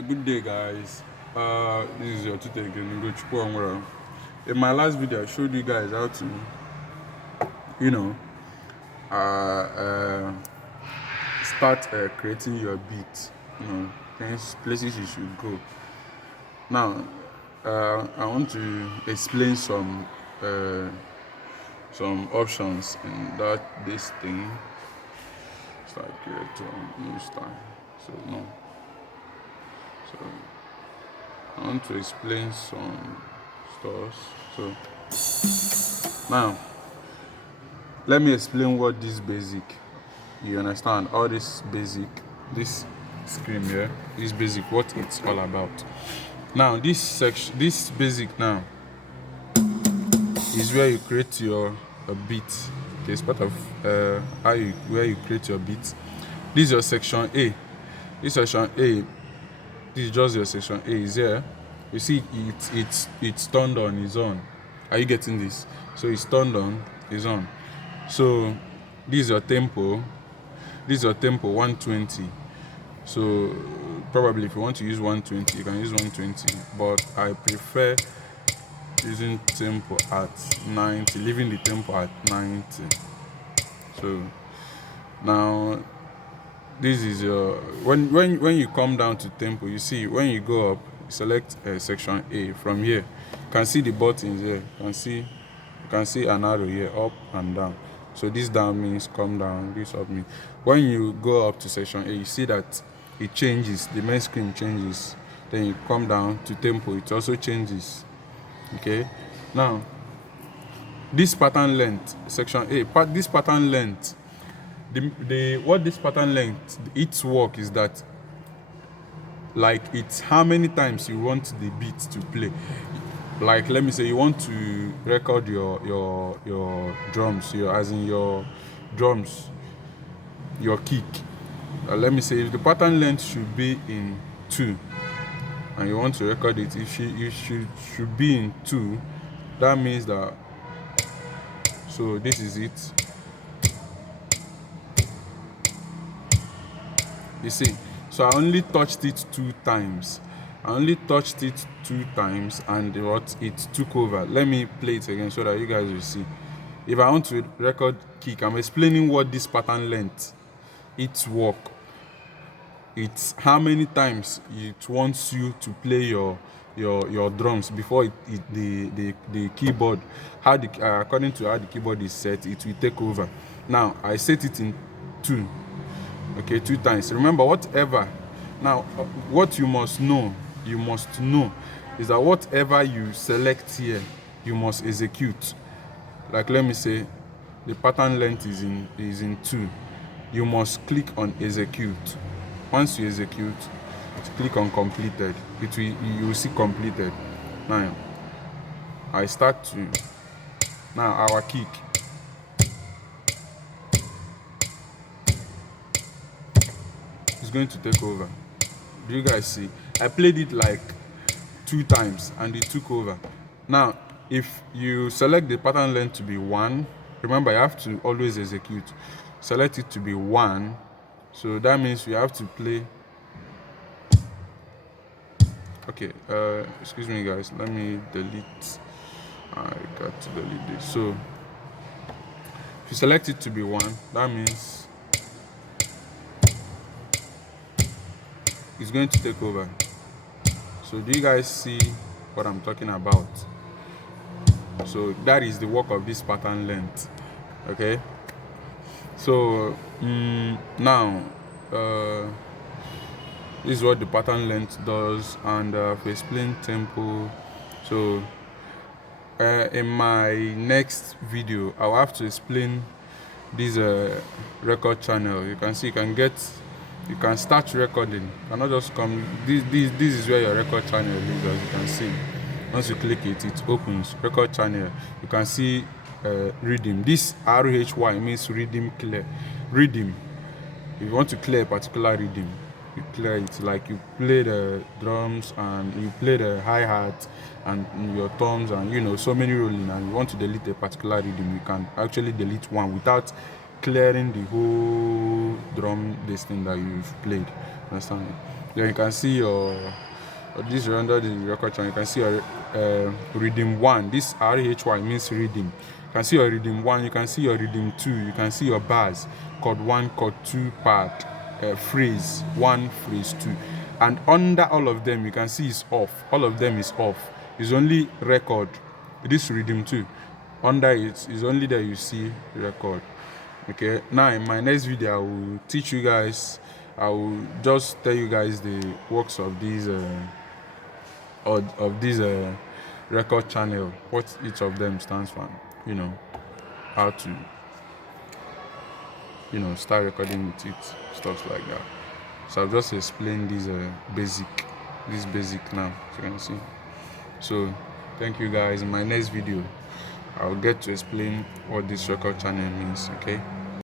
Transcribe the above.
Good day, guys. This is your tutor again, Ngochukwu. In my last video, I showed you guys how to, you know, uh, uh, start creating your beat. Places you should go. Now, I want to explain some options in this thing. Start creator, new style. So no. So I want to explain some stuff. So now let me explain what this basic. You understand all this basic, this screen here, this basic, what it's all about. Now this section, this basic now is where you create your beat. Okay, it's part of where you create your beat. This is your section A. This section A. This is just your section A. Is here. You see, it's turned on. It's on. Are you getting this? So it's turned on. It's on. So this is your tempo. This is your tempo 120. So probably if you want to use 120, you can use 120. But I prefer using tempo at 90, leaving the tempo at 90. So now this is your when you come down to tempo, you see when you go up, select section A. From here you can see the buttons here. You can see an arrow here, up and down. So this down means come down, this up means when you go up to section A, you see that it changes, the main screen changes. Then you come down to tempo, it also changes. Okay, now this pattern length, section A, this pattern length, what this pattern length, its work is that, like, it's how many times you want the beat to play. Like, let me say you want to record your drums, your drums, your kick. Let me say if the pattern length should be in 2 and you want to record it, if you should be in 2, that means that, so this is it. You see, so I only touched it 2 times. And what, it took over. Let me play it again so that you guys will see. If I want to record kick, I'm explaining what this pattern length, its work. It's how many times it wants you to play your drums before the keyboard, according to how the keyboard is set, it will take over. Now I set it in 2. Okay, 2 times. Remember, whatever. Now, what you must know is that whatever you select here, you must execute. Like, let me say the pattern length is in 2. You must click on execute. Once you execute, click on completed. You will see completed. Now I start to, now our kick. Going to take over. Do you guys see? I played it like 2 times and it took over. Now if you select the pattern length to be 1, remember you have to always execute. Select it to be 1, so that means you have to play. Okay, excuse me guys, let me delete. I got to delete this. So if you select it to be 1, that means it's going to take over. So do you guys see what I'm talking about? So that is the work of this pattern length. Okay, so now this is what the pattern length does, and I've explained tempo. So in my next video I'll have to explain this record channel. You can see you can start recording. You cannot just come. This is where your record channel is, as you can see. Once you click it, it opens record channel. You can see rhythm. This RHY means rhythm clear. Rhythm. If you want to clear a particular rhythm, you clear it. Like you play the drums and you play the hi-hat and your toms and so many rolling, and you want to delete a particular rhythm, you can actually delete one without clearing the whole drum this thing that you've played. Understand? Then you can see your this under the record channel. You can see your rhythm 1. This RHY means rhythm. You can see your rhythm 1. You can see your rhythm 2. You can see your bars. Chord 1, chord 2, part, phrase 1, phrase 2. And under all of them, you can see it's off. All of them is off. It's only record. This rhythm 2. Under it is only that you see record. Okay, now in my next video I will teach you guys, I will just tell you guys the works of these record channel, what each of them stands for, you know, how to, you know, start recording with it, stuff like that. So I've just explained this basic now, so you can see. So thank you guys. In my next video I'll get to explain what this record channel means. Okay.